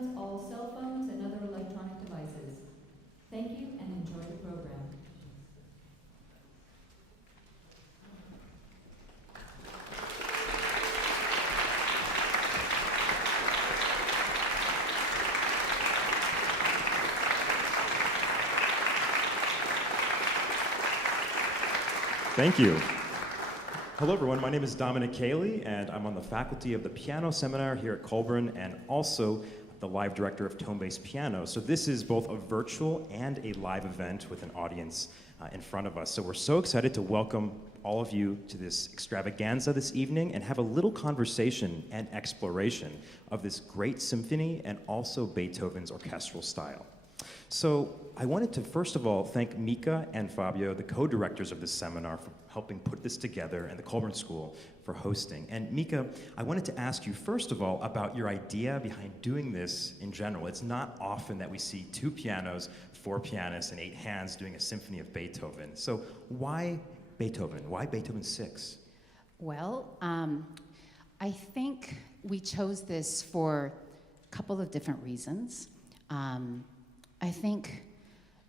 silence all cell phones and other electronic devices. Thank you and enjoy the program. Thank you. Hello everyone, my name is Dominic Cayley and I'm on the faculty of the Piano Seminar here at Colburn and also the live director of tone-based piano. So this is both a virtual and a live event with an audience in front of us. So we're so excited to welcome all of you to this extravaganza this evening and have a little conversation and exploration of this great symphony and also Beethoven's orchestral style. So I wanted to first of all thank Mika and Fabio, the co-directors of this seminar, for helping put this together, and the Colburn School for hosting. And Mika, I wanted to ask you first of all about your idea behind doing this in general. It's not often that we see 2 pianos, 4 pianists, and 8 hands doing a symphony of Beethoven. So why Beethoven? Why Beethoven 6? Well, I think we chose this for a couple of different reasons. I think,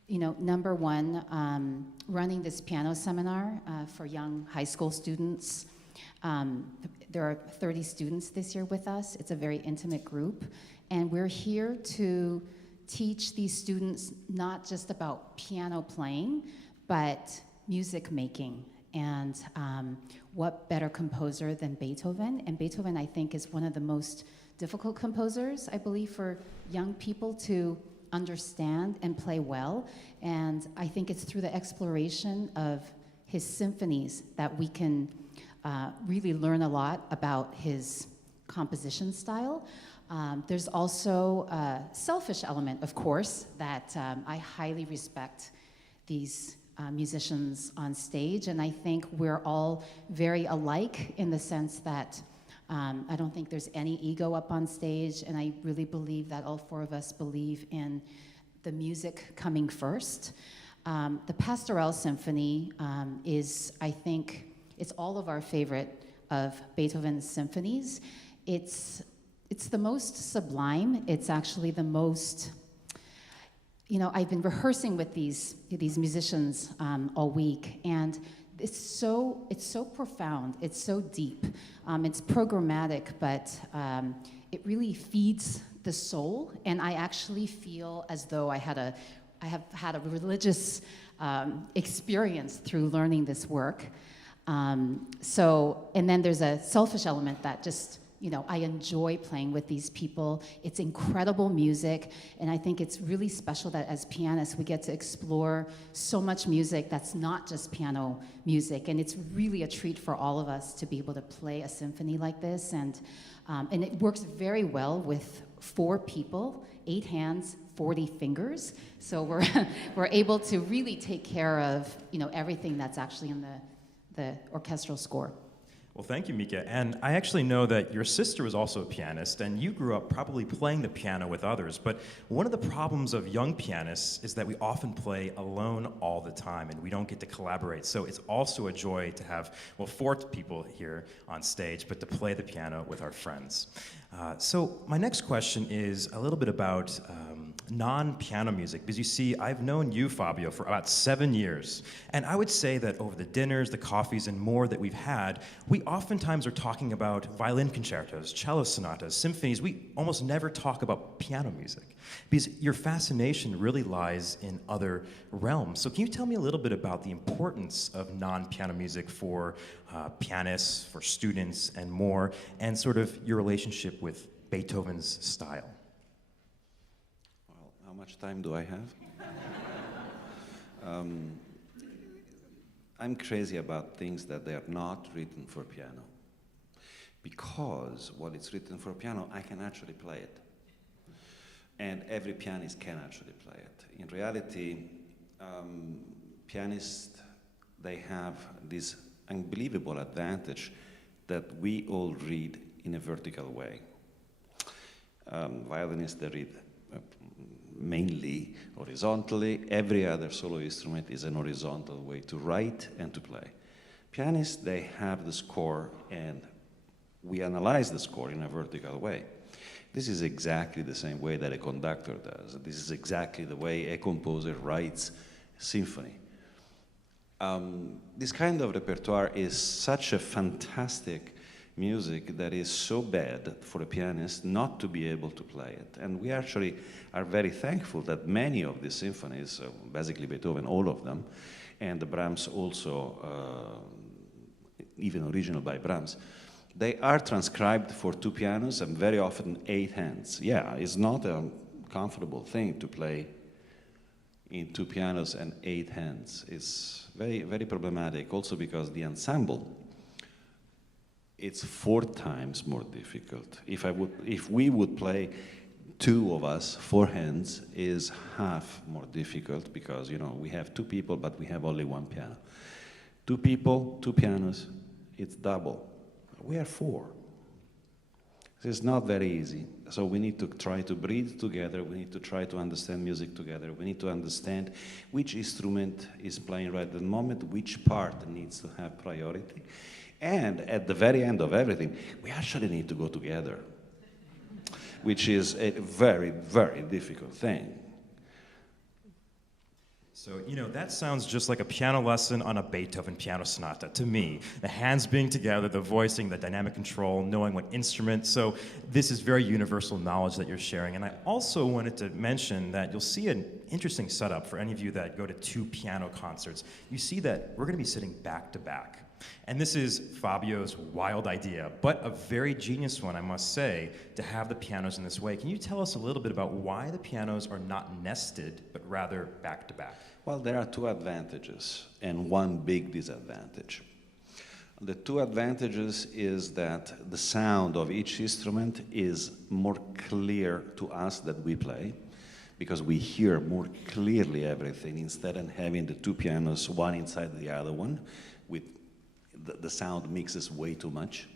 number one, running this piano seminar for young high school students. There are 30 students this year with us. It's a very intimate group. And we're here to teach these students not just about piano playing, but music making. And what better composer than Beethoven? And Beethoven, I think, is one of the most difficult composers, I believe, for young people to understand and play well. And I think it's through the exploration of his symphonies that we can really learn a lot about his composition style. There's also a selfish element, of course, that I highly respect these musicians on stage, and I think we're all very alike in the sense that I don't think there's any ego up on stage, and I really believe that all 4 of us believe in the music coming first. The Pastorale Symphony is, I think, it's all of our favorite of Beethoven's symphonies. It's the most sublime. It's actually the most, I've been rehearsing with these musicians all week, and it's so profound, it's so deep. It's programmatic, but it really feeds the soul, and I actually feel as though I have had a religious experience through learning this work. And then there's a selfish element that just, I enjoy playing with these people. It's incredible music, and I think it's really special that as pianists we get to explore so much music that's not just piano music, and it's really a treat for all of us to be able to play a symphony like this, and it works very well with 4 people, 8 hands, 40 fingers, so we're able to really take care of everything that's actually in the orchestral score. Well, thank you, Mika. And I actually know that your sister was also a pianist, and you grew up probably playing the piano with others. But one of the problems of young pianists is that we often play alone all the time, and we don't get to collaborate. So it's also a joy to have, 4 people here on stage, but to play the piano with our friends. So my next question is a little bit about non-piano music, because you see, I've known you, Fabio, for about 7 years, and I would say that over the dinners, the coffees, and more that we've had, we oftentimes are talking about violin concertos, cello sonatas, symphonies. We almost never talk about piano music, because your fascination really lies in other realms. So can you tell me a little bit about the importance of non-piano music for pianists, for students, and more, and sort of your relationship with Beethoven's style? Well, how much time do I have? I'm crazy about things that they are not written for piano, because what is written for piano, I can actually play it. And every pianist can actually play it. In reality, pianists, they have this unbelievable advantage that we all read in a vertical way. Violinists, they read mainly horizontally. Every other solo instrument is an horizontal way to write and to play. Pianists, they have the score, and we analyze the score in a vertical way. This is exactly the same way that a conductor does. This is exactly the way a composer writes a symphony. This kind of repertoire is such a fantastic music that is so bad for a pianist not to be able to play it. And we actually are very thankful that many of these symphonies, basically Beethoven, all of them, and the Brahms also, even original by Brahms, they are transcribed for 2 pianos and very often 8 hands. Yeah, it's not a comfortable thing to play in 2 pianos and 8 hands. It's very, very problematic also because the ensemble, it's 4 times more difficult. If we would play 2 of us, 4 hands is half more difficult because, you know, we have 2 people, but we have only 1 piano. 2 people, 2 pianos, it's double. We are 4. It's not very easy. So we need to try to breathe together. We need to try to understand music together. We need to understand which instrument is playing right at the moment, which part needs to have priority. And at the very end of everything, we actually need to go together, which is a very, very difficult thing. So, you know, that sounds just like a piano lesson on a Beethoven piano sonata to me. The hands being together, the voicing, the dynamic control, knowing what instrument. So this is very universal knowledge that you're sharing. And I also wanted to mention that you'll see an interesting setup for any of you that go to 2 piano concerts. You see that we're going to be sitting back to back. And this is Fabio's wild idea, but a very genius one, I must say, to have the pianos in this way. Can you tell us a little bit about why the pianos are not nested, but rather back to back? Well, there are 2 advantages and 1 big disadvantage. The 2 advantages is that the sound of each instrument is more clear to us that we play, because we hear more clearly everything instead of having the 2 pianos, one inside the other one, with the sound mixes way too much.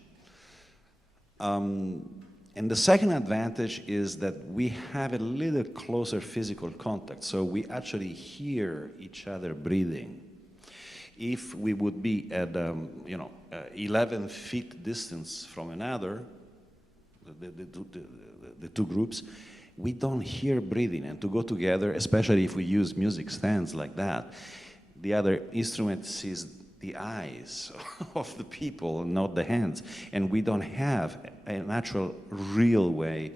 And the second advantage is that we have a little closer physical contact, so we actually hear each other breathing. If we would be at 11 feet distance from another, the 2 groups, we don't hear breathing. And to go together, especially if we use music stands like that, the other instrument sees the eyes of the people, not the hands. And we don't have a natural, real way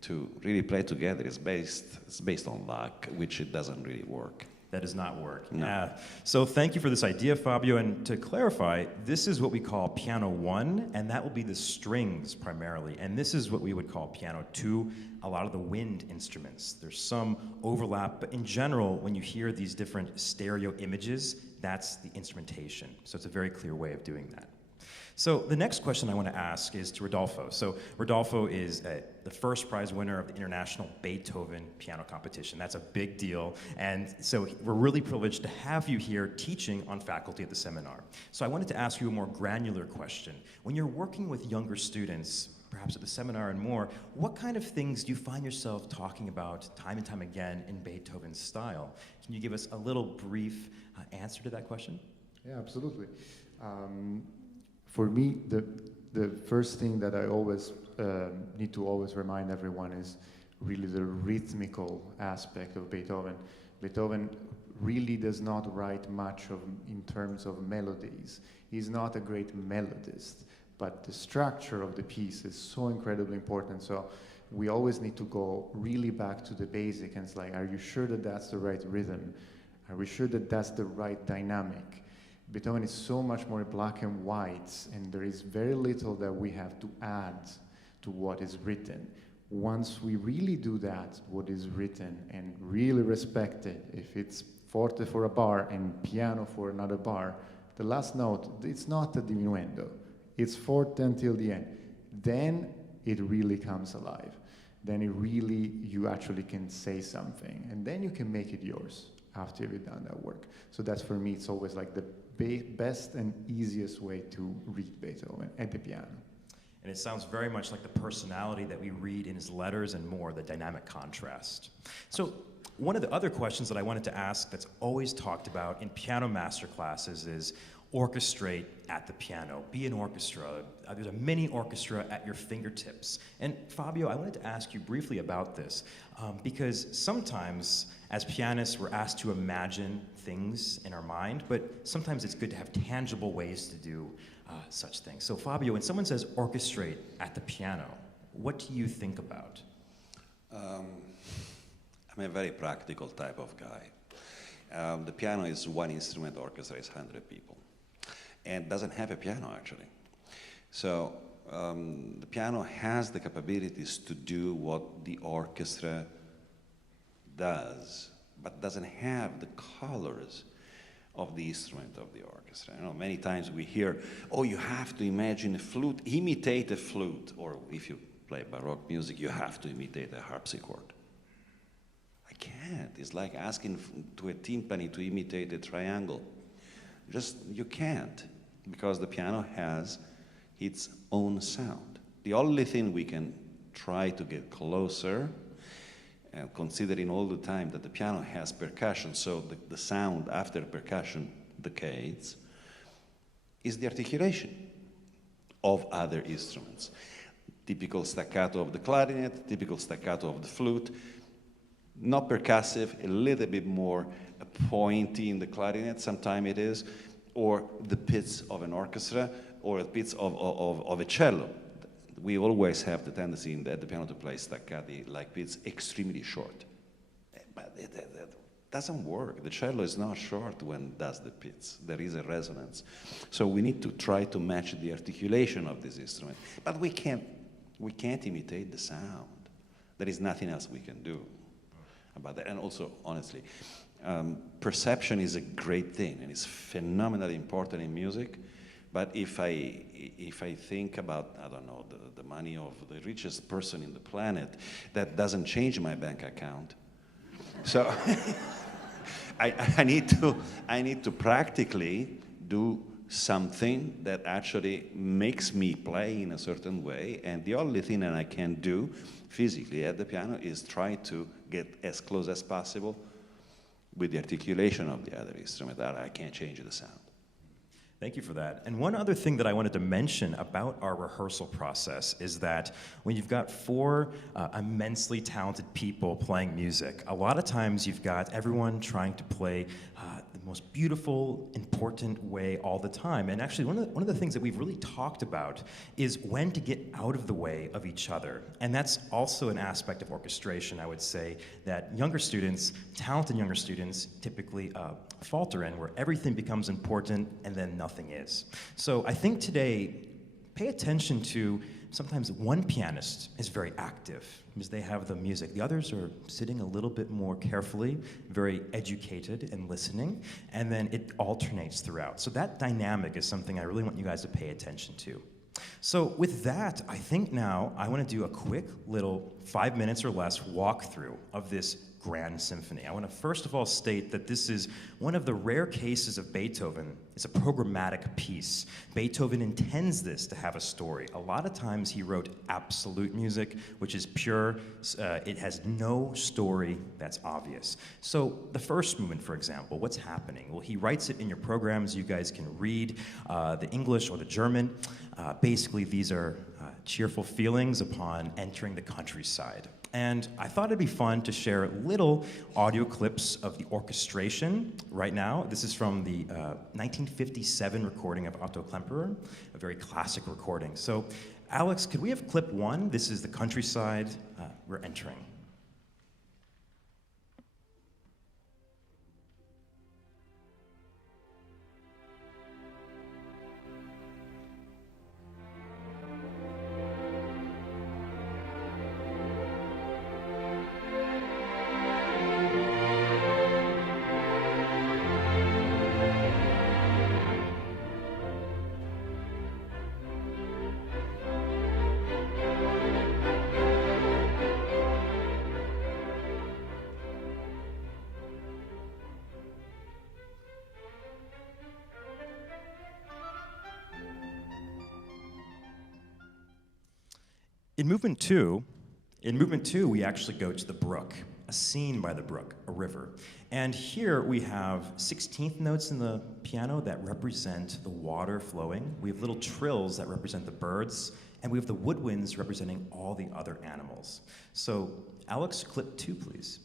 to really play together. It's based on luck, which it doesn't really work. That does not work. No. So thank you for this idea, Fabio. And to clarify, this is what we call piano 1, and that will be the strings primarily. And this is what we would call piano 2, a lot of the wind instruments. There's some overlap, but in general, when you hear these different stereo images, that's the instrumentation. So it's a very clear way of doing that. So the next question I want to ask is to Rodolfo. So Rodolfo is the first prize winner of the International Beethoven Piano Competition. That's a big deal. And so we're really privileged to have you here teaching on faculty at the seminar. So I wanted to ask you a more granular question. When you're working with younger students, perhaps at the seminar and more, what kind of things do you find yourself talking about time and time again in Beethoven's style? Can you give us a little brief answer to that question? Yeah, absolutely. For me, the first thing that I always need to always remind everyone is really the rhythmical aspect of Beethoven. Beethoven really does not write much in terms of melodies. He's not a great melodist, but the structure of the piece is so incredibly important. So we always need to go really back to the basic, and it's like, are you sure that that's the right rhythm? Are we sure that that's the right dynamic? Beethoven is so much more black and white, and there is very little that we have to add to what is written. Once we really do that, what is written, and really respect it, if it's forte for a bar and piano for another bar, the last note, it's not a diminuendo. It's forte until the end. Then it really comes alive. Then you actually can say something, and then you can make it yours after you've done that work. So that's, for me, it's always like the best and easiest way to read Beethoven at the piano. And it sounds very much like the personality that we read in his letters and more, the dynamic contrast. So one of the other questions that I wanted to ask that's always talked about in piano master classes is, orchestrate at the piano, be an orchestra. There's a mini orchestra at your fingertips. And Fabio, I wanted to ask you briefly about this, because sometimes as pianists we're asked to imagine things in our mind, but sometimes it's good to have tangible ways to do such things. So Fabio, when someone says orchestrate at the piano, what do you think about? I'm a very practical type of guy. The piano is one instrument, orchestra is 100 people. And doesn't have a piano, actually. So the piano has the capabilities to do what the orchestra does, but doesn't have the colors of the instrument of the orchestra. You know, many times we hear, oh, you have to imagine a flute, imitate a flute, or if you play Baroque music, you have to imitate a harpsichord. I can't. It's like asking to a timpani to imitate a triangle. You can't, because the piano has its own sound. The only thing we can try to get closer, and considering all the time that the piano has percussion, so the sound after percussion decays, is the articulation of other instruments. Typical staccato of the clarinet, typical staccato of the flute, not percussive, a little bit more pointy in the clarinet, sometimes it is, or the pits of an orchestra, or the pits of a cello. We always have the tendency at the piano to play staccati like pits extremely short. But it doesn't work. The cello is not short when it does the pits. There is a resonance. So we need to try to match the articulation of this instrument. But we can't imitate the sound. There is nothing else we can do about that. And also, honestly, perception is a great thing, and it's phenomenally important in music. But if I think about, I don't know, the money of the richest person in the planet, that doesn't change my bank account. So I need to practically do something that actually makes me play in a certain way. And the only thing that I can do physically at the piano is try to get as close as possible with the articulation of the other instrument, that I can't change the sound. Thank you for that. And one other thing that I wanted to mention about our rehearsal process is that when you've got four immensely talented people playing music, a lot of times you've got everyone trying to play the most beautiful, important way all the time. And actually, one of the things that we've really talked about is when to get out of the way of each other. And that's also an aspect of orchestration, I would say, that younger students, talented younger students, typically falter in, where everything becomes important and then nothing is. So I think today, pay attention to sometimes one pianist is very active because they have the music. The others are sitting a little bit more carefully, very educated and listening, and then it alternates throughout. So that dynamic is something I really want you guys to pay attention to. So with that, I think now I want to do a quick little 5 minutes or less walkthrough of this grand symphony. I want to first of all state that this is one of the rare cases of Beethoven. It's a programmatic piece. Beethoven intends this to have a story. A lot of times he wrote absolute music, which is pure. It has no story that's obvious. So the first movement, for example, what's happening? Well, he writes it in your programs. You guys can read the English or the German. Basically, these are cheerful feelings upon entering the countryside. And I thought it'd be fun to share little audio clips of the orchestration right now. This is from the 1957 recording of Otto Klemperer, a very classic recording. So, Alex, could we have clip 1? This is the countryside we're entering. In movement two, we actually go to the brook. a scene by the brook, a river. And here we have 16th notes in the piano that represent the water flowing. We have little trills that represent the birds, and we have the woodwinds representing all the other animals. So, Alex, clip 2, please.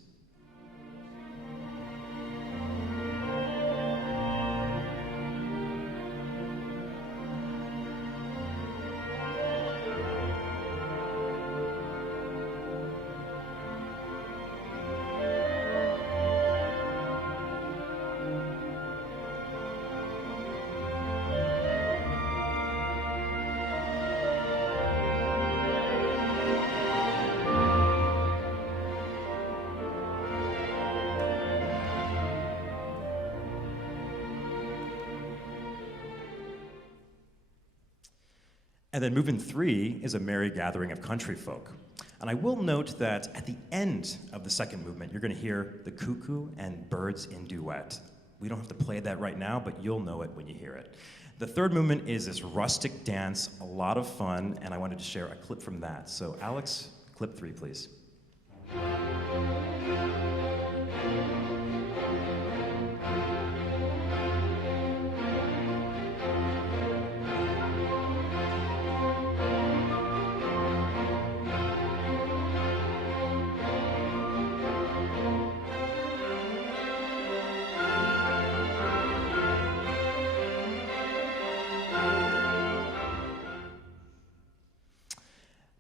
And then movement 3 is a merry gathering of country folk. And I will note that at the end of the second movement, you're going to hear the cuckoo and birds in duet. We don't have to play that right now, but you'll know it when you hear it. The third movement is this rustic dance, a lot of fun, and I wanted to share a clip from that. So Alex, clip 3, please.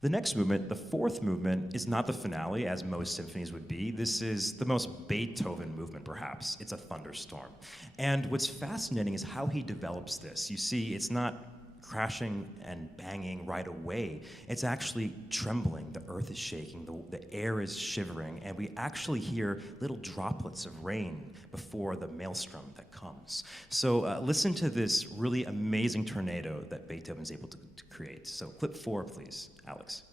The next movement, the fourth movement, is not the finale, as most symphonies would be. This is the most Beethoven movement, perhaps. It's a thunderstorm. And what's fascinating is how he develops this. You see, it's not crashing and banging right away. It's actually trembling. The earth is shaking. The air is shivering. And we actually hear little droplets of rain before the maelstrom that comes. So listen to this really amazing tornado that Beethoven's able to create. So clip 4, please, Alex.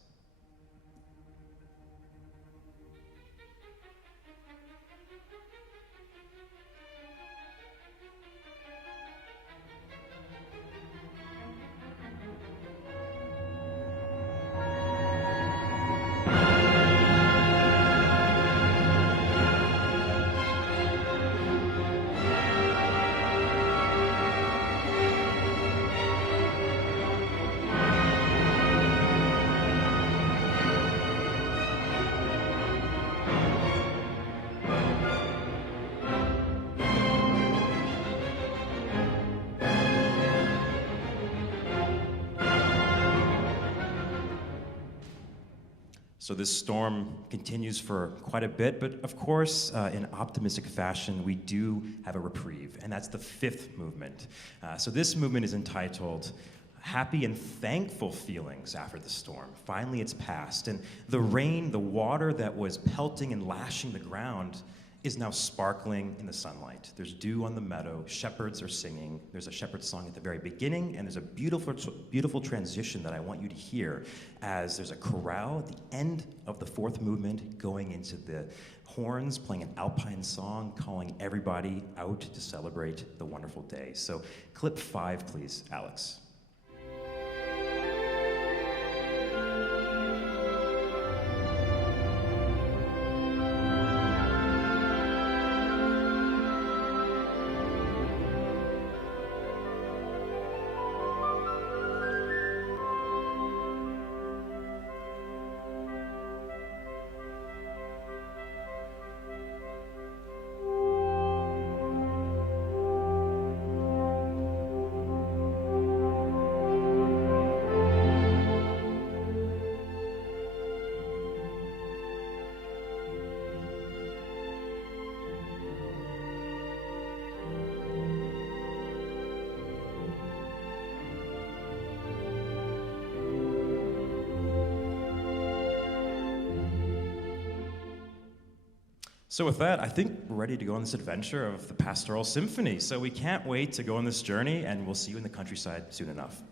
So this storm continues for quite a bit, but of course, in optimistic fashion, we do have a reprieve, and that's the fifth movement. So this movement is entitled Happy and Thankful Feelings After the Storm. Finally, it's passed, and the rain, the water that was pelting and lashing the ground is now sparkling in the sunlight. There's dew on the meadow, shepherds are singing. There's a shepherd's song at the very beginning, and there's a beautiful transition that I want you to hear as there's a chorale at the end of the fourth movement going into the horns, playing an alpine song, calling everybody out to celebrate the wonderful day. So clip 5, please, Alex. So with that, I think we're ready to go on this adventure of the Pastorale Symphony. So we can't wait to go on this journey, and we'll see you in the countryside soon enough.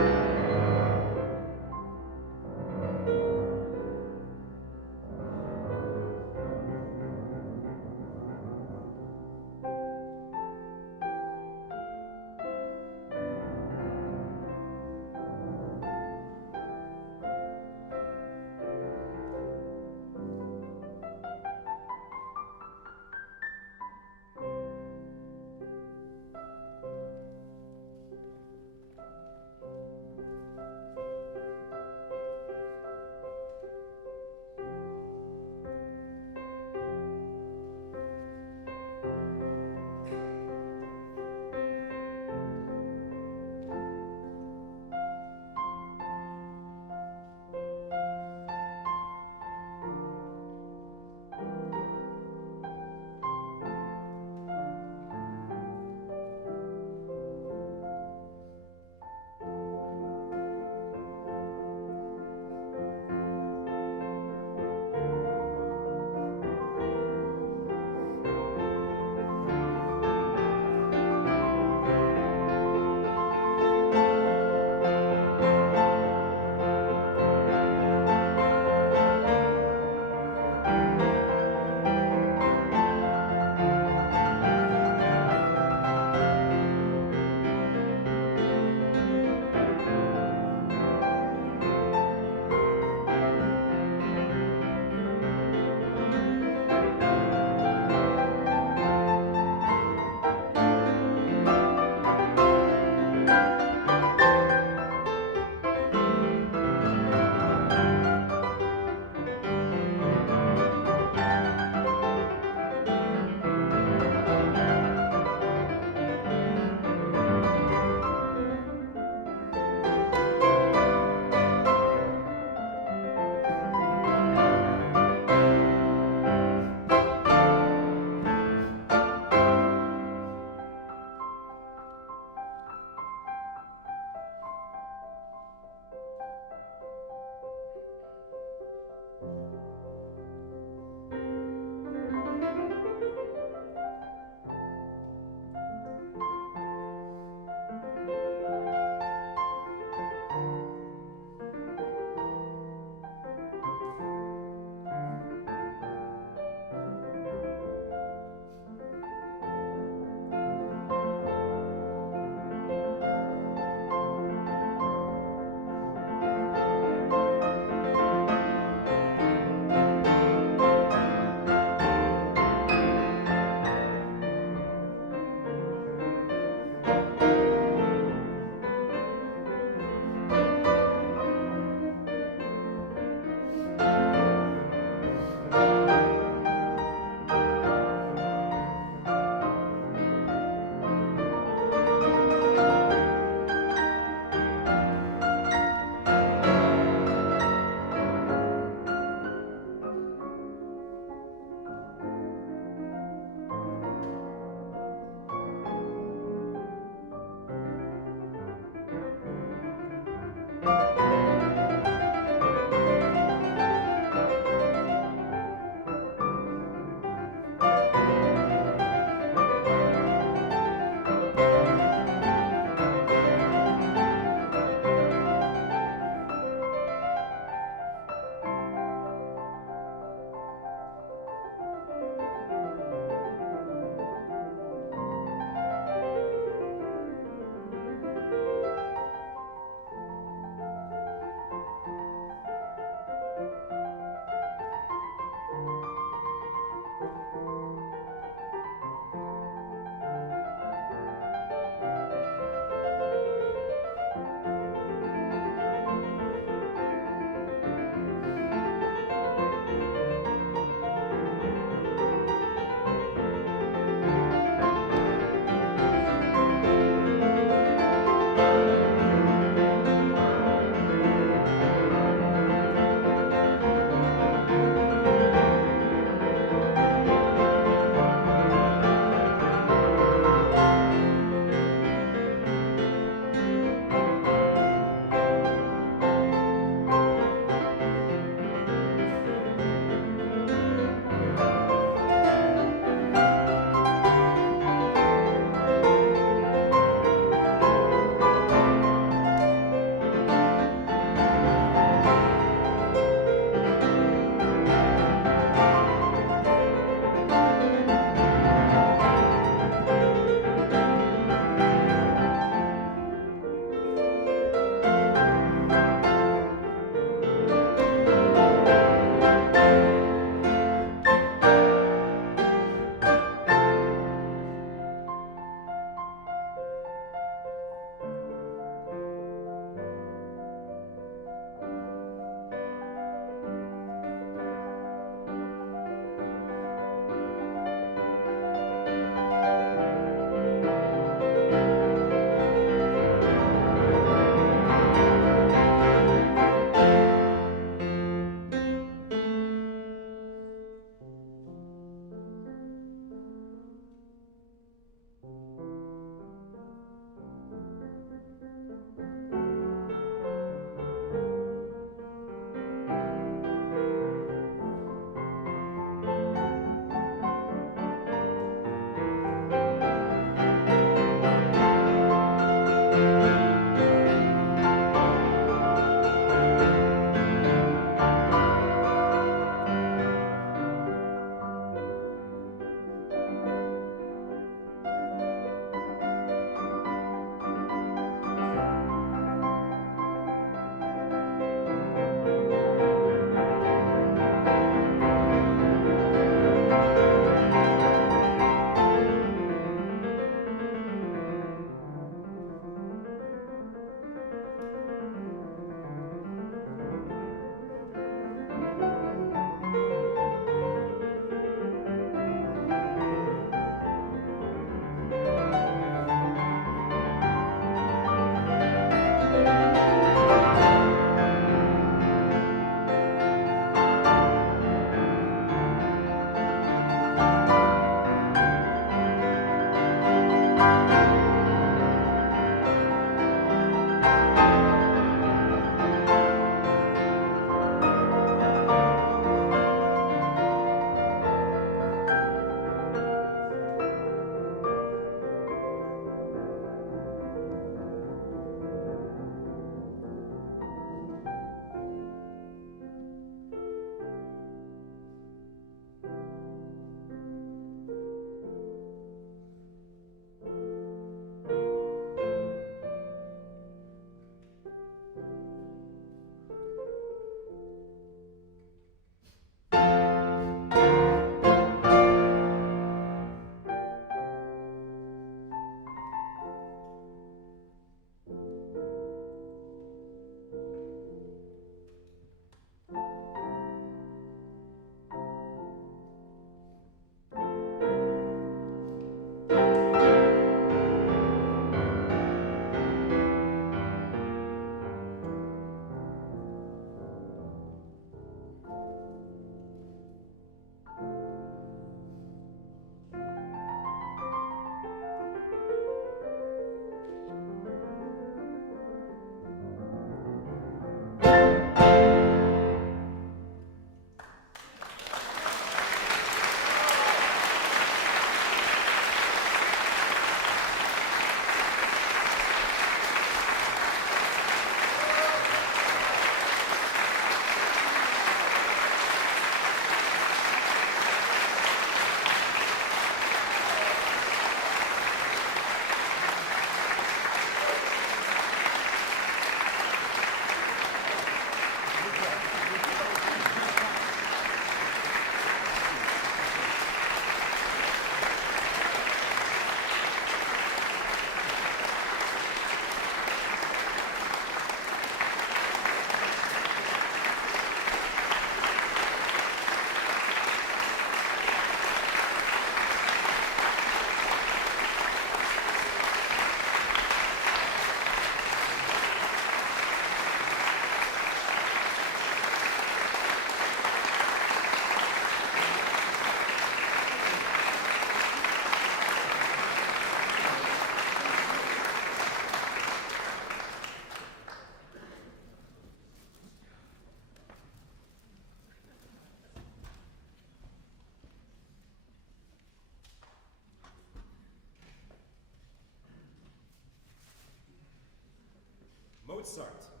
it start.